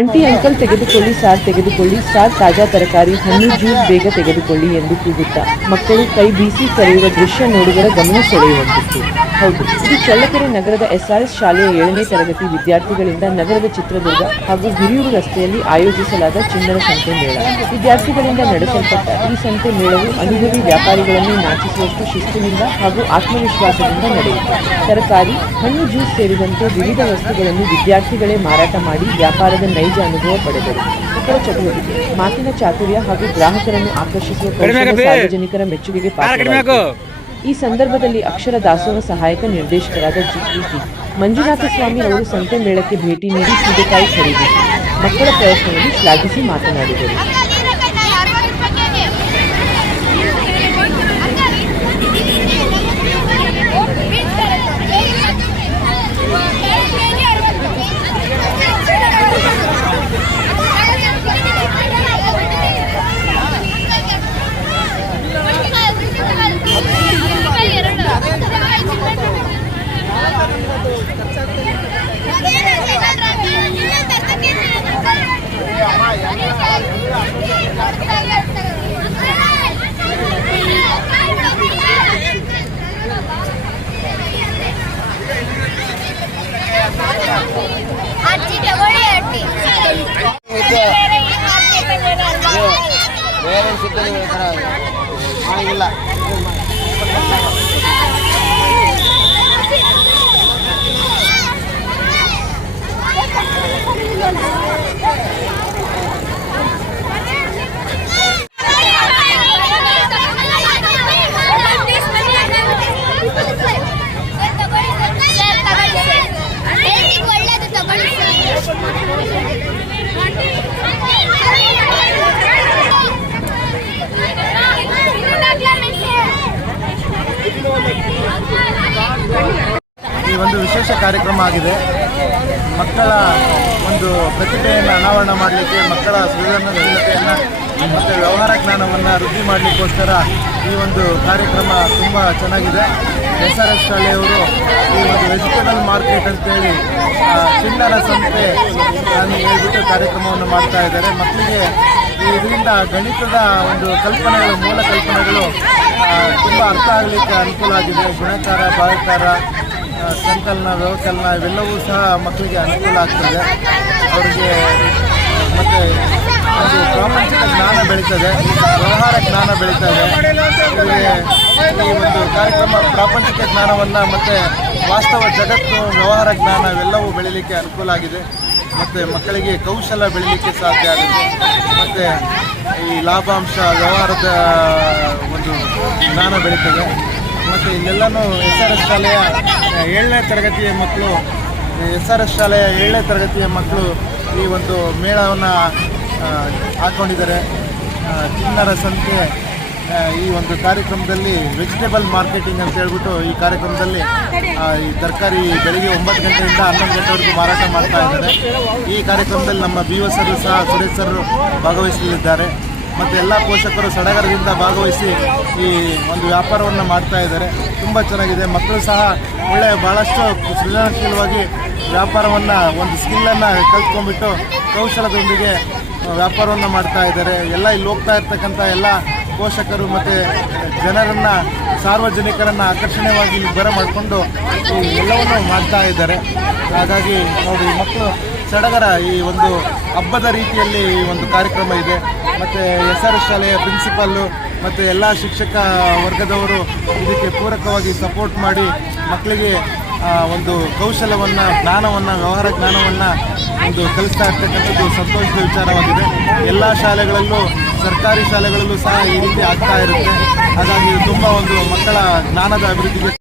ಅಂಟಿ uncle ತೆಗೆದುಕೊಳ್ಳಿ sir ತೆಗೆದುಕೊಳ್ಳಿ sir ತಾಜಾ ತರಕಾರಿ, ಹಣ್ಣು ಜ್ಯೂಸ್ ಬೇಗ ತೆಗೆದುಕೊಳ್ಳಿ ಎಂದು ಕೂಗುತ್ತಾ, ಮಕ್ಕಳು ಕೈ ಬೀಸಿ ಕರೆಯುವ ದೃಶ್ಯ ನೋಡುಗರ ಗಮನ ಸೆಳೆಯುವಂತಿತ್ತು. ಹೌದು. ಇದು ಚಳ್ಳಕೆರೆ ನಗರದ ಎಸ್ಆರ್ಎಸ್ ಶಾಲೆಯ ಏಳನೇ ತರಗತಿ ವಿದ್ಯಾರ್ಥಿಗಳಿಂದ ನಗರದ ಚಿತ್ರದುರ್ಗ ಹಾಗೂ ಹಿರಿಯೂರು ರಸ್ತೆಯಲ್ಲಿ ಆಯೋಜಿಸಲಾದ ಚಿನ್ನರ ಸಂತೆ ಮೇಳ. ವಿದ್ಯಾರ್ಥಿಗಳಿಂದ ನಡೆಸಲ್ಪಟ್ಟ ಈ ಸಂತೆ ಮೇಳವು ಅನುಭವಿ ವ್ಯಾಪಾರಿಗಳನ್ನು ನಾಚಿಸುವಷ್ಟು ಶಿಸ್ತಿನಿಂದ ಹಾಗೂ ಆತ್ಮವಿಶ್ವಾಸದಿಂದ ನಡೆಯಿತು. ತರಕಾರಿ ಹಣ್ಣು ಜ್ಯೂಸ್ ಸೇರಿದಂತೆ ವಿವಿಧ ವಸ್ತುಗಳನ್ನು ವಿದ್ಯಾರ್ಥಿಗಳೇ ಮಾರಾಟ ಮಾಡಿ ವ್ಯಾಪಾರದ ನೈಜ ಅನುಭವ ಪಡೆದರು. ಇತರ ಚಟುವಟಿಕೆ ಮಾತಿನ ಚಾತುರ್ಯ ಹಾಗೂ ಗ್ರಾಹಕರನ್ನು ಆಕರ್ಷಿಸುವ ಸಾರ್ವಜನಿಕರ ಮೆಚ್ಚುಗೆಗೆ ಪಾತ್ರವಾಯಿತು. ಈ ಸಂದರ್ಭದಲ್ಲಿ ಅಕ್ಷರ ದಾಸೋಹ ಸಹಾಯಕ ನಿರ್ದೇಶಕರಾದ ಜಿಇಟಿ ಮಂಜುನಾಥ ಸ್ವಾಮಿ ಅವರು ಸಂತೆ ಮೇಳಕ್ಕೆ ಭೇಟಿ ನೀಡಿ ಸೀಗೆಕಾಯಿ ಖರೀದಿಸಿ ಮಕ್ಕಳ ಪ್ರಯತ್ನವನ್ನು ಶ್ಲಾಘಿಸಿ ಮಾತನಾಡಿದರು. ಸಿಗ್ತದೆ ಹೇಳ್ತಾರ ಒಂದು ವಿಶೇಷ ಕಾರ್ಯಕ್ರಮ ಆಗಿದೆ. ಮಕ್ಕಳ ಒಂದು ಪ್ರತಿಭೆಯನ್ನು ಅನಾವರಣ ಮಾಡಲಿಕ್ಕೆ, ಮಕ್ಕಳ ಸೃಜನಶೀಲತೆಯನ್ನು, ಮತ್ತು ವ್ಯವಹಾರ ಜ್ಞಾನವನ್ನು ವೃದ್ಧಿ ಮಾಡಲಿಕ್ಕೋಸ್ಕರ ಈ ಒಂದು ಕಾರ್ಯಕ್ರಮ ತುಂಬ ಚೆನ್ನಾಗಿದೆ. ಎಸ್ ಆರ್ ಎಸ್ ಶಾಲೆಯವರು ಈ ಒಂದು ವೆಜಿಟೇಬಲ್ ಮಾರ್ಕೆಟ್ ಅಂತೇಳಿ ಚಿಣ್ಣರ ಸಂತೆ ಹೇಳ್ಬಿಟ್ಟು ಕಾರ್ಯಕ್ರಮವನ್ನು ಮಾಡ್ತಾ ಇದ್ದಾರೆ. ಮಕ್ಕಳಿಗೆ ಇದರಿಂದ ಗಣಿತದ ಒಂದು ಕಲ್ಪನೆಗಳು, ಮೂಲ ಕಲ್ಪನೆಗಳು ತುಂಬ ಅರ್ಥ ಆಗಲಿಕ್ಕೆ ಅನುಕೂಲ ಆಗಿದೆ. ಗುಣಕಾರ ಭಾಗಕಾರ ಸಂಕಲನ ವ್ಯವಕಲನ ಇವೆಲ್ಲವೂ ಸಹ ಮಕ್ಕಳಿಗೆ ಅನುಕೂಲ ಆಗ್ತದೆ. ಅವರಿಗೆ, ಮತ್ತು ಒಂದು ಪ್ರಾಮಾಣಿಕ ಜ್ಞಾನ ಬೆಳೀತದೆ. ವ್ಯವಹಾರ ಜ್ಞಾನ ಬೆಳೀತದೆ. ಈ ಒಂದು ಕಾರ್ಯಕ್ರಮ ಪ್ರಾಪಂಚಿಕ ಜ್ಞಾನವನ್ನು ಮತ್ತು ವಾಸ್ತವ ಜಗತ್ತು, ವ್ಯವಹಾರ ಜ್ಞಾನ ಇವೆಲ್ಲವೂ ಬೆಳೀಲಿಕ್ಕೆ ಅನುಕೂಲ ಆಗಿದೆ. ಮತ್ತು ಮಕ್ಕಳಿಗೆ ಕೌಶಲ ಬೆಳೀಲಿಕ್ಕೆ ಸಾಧ್ಯ ಆಗುತ್ತೆ ಮತ್ತು ಈ ಲಾಭಾಂಶ, ವ್ಯವಹಾರದ ಒಂದು ಜ್ಞಾನ ಬೆಳೀತದೆ. ಮತ್ತು ಇಲ್ಲೆಲ್ಲನೂ ಎಸ್ ಆರ್ ಎಸ್ ಶಾಲೆಯ ಏಳನೇ ತರಗತಿಯ ಮಕ್ಕಳು, ಎಸ್ ಆರ್ ಎಸ್ ಶಾಲೆಯ ಏಳನೇ ತರಗತಿಯ ಮಕ್ಕಳು ಈ ಒಂದು ಮೇಳವನ್ನು ಹಾಕ್ಕೊಂಡಿದ್ದಾರೆ ಚಿನ್ನರ ಸಂತೆ ಈ ಒಂದು ಕಾರ್ಯಕ್ರಮದಲ್ಲಿ ವೆಜಿಟೇಬಲ್ ಮಾರ್ಕೆಟಿಂಗ್ ಅಂತ ಹೇಳ್ಬಿಟ್ಟು ಈ ಕಾರ್ಯಕ್ರಮದಲ್ಲಿ ಈ ತರಕಾರಿ ಬೆಳಿಗ್ಗೆ ಒಂಬತ್ತು ಗಂಟೆಯಿಂದ ಹನ್ನೊಂದು ಗಂಟೆವರೆಗೂ ಮಾರಾಟ ಮಾಡ್ತಾ ಇದ್ದಾರೆ. ಈ ಕಾರ್ಯಕ್ರಮದಲ್ಲಿ ನಮ್ಮ ಬಿ ಸಹ, ಸುರೇಶ್ ಸರ್ ಭಾಗವಹಿಸಲಿದ್ದಾರೆ. ಮತ್ತು ಎಲ್ಲ ಪೋಷಕರು ಸಡಗರದಿಂದ ಭಾಗವಹಿಸಿ ಈ ಒಂದು ವ್ಯಾಪಾರವನ್ನು ಮಾಡ್ತಾ ಇದ್ದಾರೆ. ತುಂಬ ಚೆನ್ನಾಗಿದೆ. ಮಕ್ಕಳು ಸಹ ಒಳ್ಳೆಯ ಭಾಳಷ್ಟು ಸೃಜನಶೀಲವಾಗಿ ವ್ಯಾಪಾರವನ್ನು, ಒಂದು ಸ್ಕಿಲ್ಲನ್ನು ಕಲ್ತ್ಕೊಂಡ್ಬಿಟ್ಟು ಕೌಶಲದೊಂದಿಗೆ ವ್ಯಾಪಾರವನ್ನು ಮಾಡ್ತಾ ಇದ್ದಾರೆ. ಎಲ್ಲ ಇಲ್ಲಿ ಹೋಗ್ತಾ ಇರ್ತಕ್ಕಂಥ ಎಲ್ಲ ಪೋಷಕರು ಮತ್ತು ಜನರನ್ನು, ಸಾರ್ವಜನಿಕರನ್ನು ಆಕರ್ಷಣೀಯವಾಗಿ ಬರ ಮಾಡಿಕೊಂಡು ಎಲ್ಲವನ್ನು ಮಾಡ್ತಾ ಇದ್ದಾರೆ. ಹಾಗಾಗಿ ನೋಡಿ ಮಕ್ಕಳು ಸಡಗರ ಈ ಒಂದು ಹಬ್ಬದ ರೀತಿಯಲ್ಲಿ ಈ ಒಂದು ಕಾರ್ಯಕ್ರಮ ಇದೆ. ಮತ್ತು ಎಸ್ ಆರ್ ಶಾಲೆಯ ಪ್ರಿನ್ಸಿಪಾಲು ಮತ್ತು ಎಲ್ಲ ಶಿಕ್ಷಕ ವರ್ಗದವರು ಇದಕ್ಕೆ ಪೂರಕವಾಗಿ ಸಪೋರ್ಟ್ ಮಾಡಿ ಮಕ್ಕಳಿಗೆ ಒಂದು ಕೌಶಲವನ್ನು, ಜ್ಞಾನವನ್ನು, ವ್ಯವಹಾರ ಜ್ಞಾನವನ್ನು ಒಂದು ಕಲಿಸ್ತಾ ಇರ್ತಕ್ಕಂಥದ್ದು ಸಂತೋಷದ ವಿಚಾರವಾಗಿದೆ. ಎಲ್ಲ ಶಾಲೆಗಳಲ್ಲೂ, ಸರ್ಕಾರಿ ಶಾಲೆಗಳಲ್ಲೂ ಸಹ ಈ ರೀತಿ ಆಗ್ತಾ ಇರುತ್ತೆ. ಹಾಗಾಗಿ ತುಂಬ ಒಂದು ಮಕ್ಕಳ ಜ್ಞಾನದ ಅಭಿವೃದ್ಧಿಗೆ